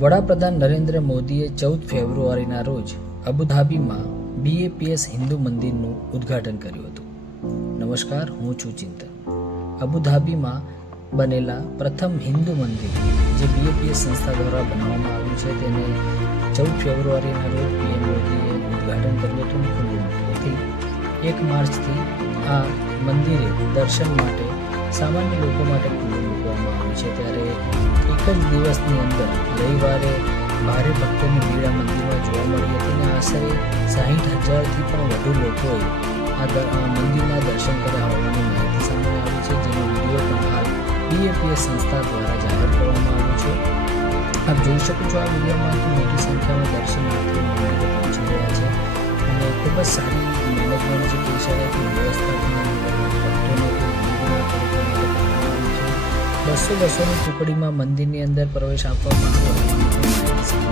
વડાપ્રધાન નરેન્દ્ર મોદીએ ચૌદ ફેબ્રુઆરીના રોજ અબુધાબીમાં બીએપીએસ હિન્દુ મંદિરનું ઉદ્ઘાટન કર્યું હતું. નમસ્કાર, હું છું ચિંતન. અબુધાબીમાં બનેલા પ્રથમ હિન્દુ મંદિર જે બીએપીએસ સંસ્થા દ્વારા બનાવવામાં આવ્યું છે, તેને ચૌદ ફેબ્રુઆરીના રોજ પીએમ મોદીએ ઉદ્ઘાટન કર્યું હતું એક માર્ચથી આ મંદિરે દર્શન માટે સામાન્ય લોકો માટે ખુલ્લું જ દિવસની અંદર રવિવારે ભારે ભક્તોની ભીડ મંદિરમાં જોવા મળી હતી અને આશરે સાહીઠ હજારથી પણ વધુ લોકોએ આ મંદિરના દર્શન કર્યા હોવાની માહિતી સામે આવી છે, જેનો વીડિયો પણ હાલ બીએપીએસ સંસ્થા દ્વારા જાહેર કરવામાં આવ્યો છે. આપ જોઈ શકો છો આ વિડીયોમાંથી મોટી સંખ્યામાં દર્શનાર્થીઓ મંદિરે પહોંચી રહ્યા છે અને ખૂબ જ સારી મેનેજમેન્ટ જે કહી શકાય કે બસો બસોની ટુકડીમાં મંદિરની અંદર પ્રવેશ આપવામાં આવ્યો.